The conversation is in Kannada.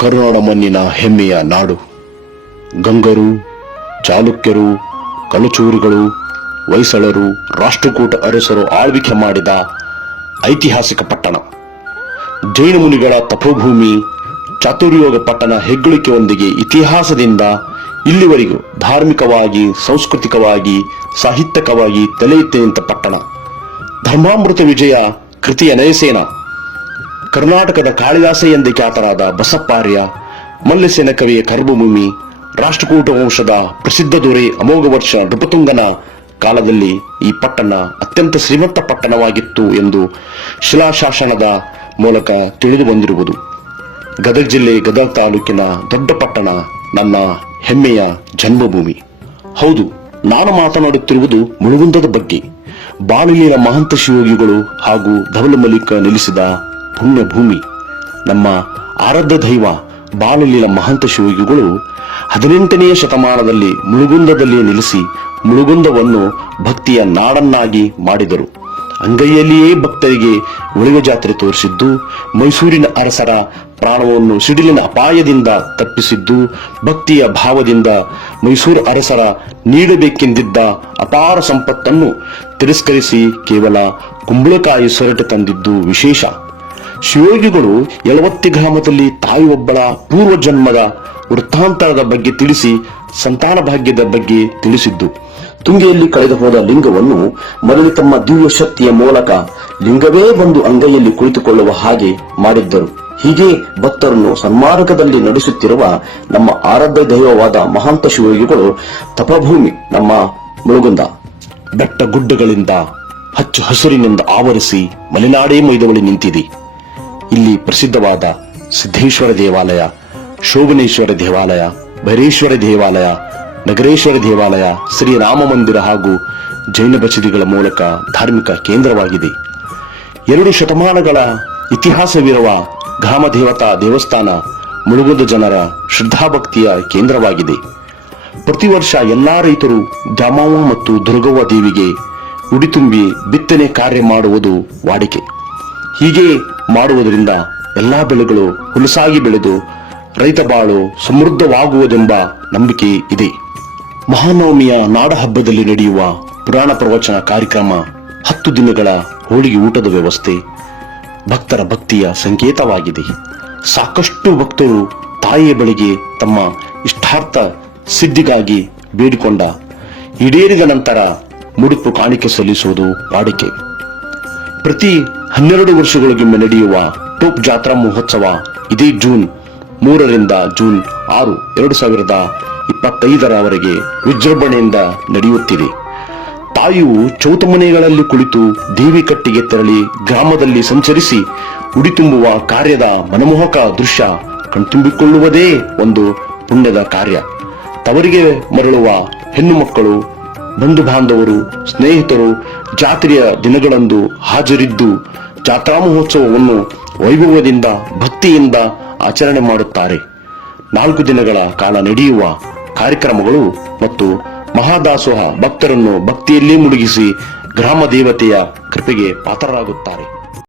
ಕರುನಾಡ ಮಣ್ಣಿನ ಹೆಮ್ಮೆಯ ನಾಡು. ಗಂಗರು, ಚಾಲುಕ್ಯರು, ಕಲಚೂರಿಗಳು, ಹೊಯ್ಸಳರು, ರಾಷ್ಟ್ರಕೂಟ ಅರಸರು ಆಳ್ವಿಕೆ ಮಾಡಿದ ಐತಿಹಾಸಿಕ ಪಟ್ಟಣ. ಜೈನ ಮುನಿಗಳ ತಪೋಭೂಮಿ, ಚಾತುರ್ಯೋಗ ಪಟ್ಟಣ ಹೆಗ್ಗಳಿಕೆಯೊಂದಿಗೆ ಇತಿಹಾಸದಿಂದ ಇಲ್ಲಿವರೆಗೂ ಧಾರ್ಮಿಕವಾಗಿ, ಸಾಂಸ್ಕೃತಿಕವಾಗಿ, ಸಾಹಿತ್ಯಕವಾಗಿ ತಲೆ ಪಟ್ಟಣ. ಧರ್ಮಾಮೃತ ವಿಜಯ ಕೃತಿಯ ನಯಸೇನ. ಕರ್ನಾಟಕದ ಕಾಳಿದಾಸ ಎಂದೇ ಖ್ಯಾತರಾದ ಬಸಪ್ಪಾರ್ಯ, ಮಲ್ಲಸೇನ ಕವಿಯ ಕರ್ಮಭೂಮಿ ರಾಷ್ಟ್ರಕೂಟ ವಂಶದ ಪ್ರಸಿದ್ಧ ದೊರೆ ಅಮೋಘ ವರ್ಷ ನೃಪತುಂಗನ ಕಾಲದಲ್ಲಿ ಈ ಪಟ್ಟಣ ಅತ್ಯಂತ ಶ್ರೀಮಂತ ಪಟ್ಟಣವಾಗಿತ್ತು ಎಂದು ಶಿಲಾಶಾಸನದ ಮೂಲಕ ತಿಳಿದು ಬಂದಿರುವುದು. ಗದಗ ಜಿಲ್ಲೆ ಗದಗ ತಾಲೂಕಿನ ದೊಡ್ಡ ಪಟ್ಟಣ ನನ್ನ ಹೆಮ್ಮೆಯ ಜನ್ಮಭೂಮಿ. ಹೌದು, ನಾನು ಮಾತನಾಡುತ್ತಿರುವುದು ಮುಳುಗುಂದದ ಬಗ್ಗೆ. ಬಾಲಿಯ ಮಹಂತ ಶಿವಯೋಗಿಗಳು ಹಾಗೂ ಧವಲ ಮಲಿಕ ನೆಲೆಸಿದ ಪುಣ್ಯ ಭೂಮಿ ನಮ್ಮ ಆರಾಧ್ಯ ದೈವ ಬಾಲಲೀಲ ಮಹಂತ ಶಿವಗಿಗಳು ಹದಿನೆಂಟನೆಯ ಶತಮಾನದಲ್ಲಿ ಮುಳುಗುಂದದಲ್ಲಿ ನೆಲೆಸಿ ಮುಳುಗುಂದವನ್ನು ಭಕ್ತಿಯ ನಾಡನ್ನಾಗಿ ಮಾಡಿದರು. ಅಂಗೈಯಲ್ಲಿಯೇ ಭಕ್ತರಿಗೆ ಉಳಿವ ಜಾತ್ರೆ ತೋರಿಸಿದ್ದು, ಮೈಸೂರಿನ ಅರಸರ ಪ್ರಾಣವನ್ನು ಸಿಡಿಲಿನ ಅಪಾಯದಿಂದ ತಪ್ಪಿಸಿದ್ದು, ಭಕ್ತಿಯ ಭಾವದಿಂದ ಮೈಸೂರು ಅರಸರ ನೀಡಬೇಕೆಂದಿದ್ದ ಅಪಾರ ಸಂಪತ್ತನ್ನು ತಿರಸ್ಕರಿಸಿ ಕೇವಲ ಕುಂಬಳಕಾಯಿ ಸೊರಟು ತಂದಿದ್ದು ವಿಶೇಷ. ಶಿವಯೋಗಿಗಳು ಎಳವತ್ತಿ ಗ್ರಾಮದಲ್ಲಿ ತಾಯಿ ಒಬ್ಬಳ ಪೂರ್ವ ಜನ್ಮದ ವೃತ್ತಾಂತರದ ಬಗ್ಗೆ ತಿಳಿಸಿ ಸಂತಾನ ಭಾಗ್ಯದ ಬಗ್ಗೆ ತಿಳಿಸಿದ್ದು. ತುಂಗೆಯಲ್ಲಿ ಕಳೆದು ಹೋದ ಲಿಂಗವನ್ನು ಮರಳಿ ತಮ್ಮ ದಿವ್ಯ ಶಕ್ತಿಯ ಮೂಲಕ ಲಿಂಗವೇ ಬಂದು ಅಂಗೈಯಲ್ಲಿ ಕುಳಿತುಕೊಳ್ಳುವ ಹಾಗೆ ಮಾಡಿದ್ದರು. ಹೀಗೆ ಭಕ್ತರನ್ನು ಸನ್ಮಾರ್ಗದಲ್ಲಿ ನಡೆಸುತ್ತಿರುವ ನಮ್ಮ ಆರಾಧ್ಯ ದೈವವಾದ ಮಹಾಂತ ಶಿವಯೋಗಿಗಳು ತಪಭೂಮಿ, ನಮ್ಮ ಮುಳುಗುಂದ. ಬೆಟ್ಟ ಗುಡ್ಡಗಳಿಂದ ಹಚ್ಚು ಹಸಿರಿನಿಂದ ಆವರಿಸಿ ಮಲೆನಾಡೇ ಮೈದವಳಿ ನಿಂತಿದೆ. ಇಲ್ಲಿ ಪ್ರಸಿದ್ಧವಾದ ಸಿದ್ದೇಶ್ವರ ದೇವಾಲಯ, ಶೋಭನೇಶ್ವರ ದೇವಾಲಯ, ಭೈರೇಶ್ವರ ದೇವಾಲಯ, ನಗರೇಶ್ವರ ದೇವಾಲಯ ಶ್ರೀರಾಮ ಮಂದಿರ ಹಾಗೂ ಜೈನ ಬಸದಿಗಳ ಮೂಲಕ ಧಾರ್ಮಿಕ ಕೇಂದ್ರವಾಗಿದೆ. ಎರಡು ಶತಮಾನಗಳ ಇತಿಹಾಸವಿರುವ ಗ್ರಾಮ ದೇವತಾ ದೇವಸ್ಥಾನ ಮುಳುಗುದ ಜನರ ಶ್ರದ್ಧಾಭಕ್ತಿಯ ಕೇಂದ್ರವಾಗಿದೆ. ಪ್ರತಿ ವರ್ಷ ಎಲ್ಲಾ ರೈತರು ದಾಮವ್ವ ಮತ್ತು ದುರ್ಗವ್ವ ದೇವಿಗೆ ಉಡಿತುಂಬಿ ಬಿತ್ತನೆ ಕಾರ್ಯ ಮಾಡುವುದು ವಾಡಿಕೆ. ಹೀಗೆ ಮಾಡುವುದರಿಂದ ಎಲ್ಲಾ ಬೆಳೆಗಳು ಹುಲಸಾಗಿ ಬೆಳೆದು ರೈತ ಬಾಳು ಸಮೃದ್ಧವಾಗುವುದೆಂಬ ನಂಬಿಕೆ ಇದೆ. ಮಹಾನವಮಿಯ ನಾಡ ಹಬ್ಬದಲ್ಲಿ ನಡೆಯುವ ಪುರಾಣ ಪ್ರವಚನ ಕಾರ್ಯಕ್ರಮ ಹತ್ತು ದಿನಗಳ ಹೋಳಿಗೆ ಊಟದ ವ್ಯವಸ್ಥೆ ಭಕ್ತರ ಭಕ್ತಿಯ ಸಂಕೇತವಾಗಿದೆ. ಸಾಕಷ್ಟು ಭಕ್ತರು ತಾಯಿಯ ಬಳಿಗೆ ತಮ್ಮ ಇಷ್ಟಾರ್ಥ ಸಿದ್ಧಿಗಾಗಿ ಬೇಡಿಕೊಂಡ ಈಡೇರಿದ ನಂತರ ಮುಡುಪು ಕಾಣಿಕೆ ಸಲ್ಲಿಸುವುದು ವಾಡಿಕೆ. ಪ್ರತಿ ಹನ್ನೆರಡು ವರ್ಷಗಳಿಗೊಮ್ಮೆ ನಡೆಯುವ ಟೋಪ್ ಜಾತ್ರಾ ಮಹೋತ್ಸವ ಇದೇ ಜೂನ್ ಮೂರರಿಂದ ಜೂನ್ ಆರು, ಎರಡು ಸಾವಿರದ ಇಪ್ಪತ್ತೈದರವರೆಗೆ ವಿಜೃಂಭಣೆಯಿಂದ ನಡೆಯುತ್ತಿದೆ. ತಾಯಿಯು ಚೌತಮನೆಗಳಲ್ಲಿ ಕುಳಿತು ದೇವಿ ಕಟ್ಟಿಗೆ ತೆರಳಿ ಗ್ರಾಮದಲ್ಲಿ ಸಂಚರಿಸಿ ಉಡಿ ತುಂಬುವ ಕಾರ್ಯದ ಮನಮೋಹಕ ದೃಶ್ಯ ಕಣ್ತುಂಬಿಕೊಳ್ಳುವುದೇ ಒಂದು ಪುಣ್ಯದ ಕಾರ್ಯ. ತವರಿಗೆ ಮರಳುವ ಹೆಣ್ಣು ಮಕ್ಕಳು ಬಂಧು ಬಾಂಧವರು, ಸ್ನೇಹಿತರು, ಜಾತ್ರೆಯ ದಿನಗಳಂದು ಹಾಜರಿದ್ದು ಜಾತ್ರಾ ಮಹೋತ್ಸವವನ್ನು ವೈಭವದಿಂದ, ಭಕ್ತಿಯಿಂದ ಆಚರಣೆ ಮಾಡುತ್ತಾರೆ. ನಾಲ್ಕು ದಿನಗಳ ಕಾಲ ನಡೆಯುವ ಕಾರ್ಯಕ್ರಮಗಳು ಮತ್ತು ಮಹಾದಾಸೋಹ ಭಕ್ತರನ್ನು ಭಕ್ತಿಯಲ್ಲೇ ಮುಳುಗಿಸಿ ಗ್ರಾಮ ದೇವತೆಯ ಕೃಪೆಗೆ ಪಾತ್ರರಾಗುತ್ತಾರೆ.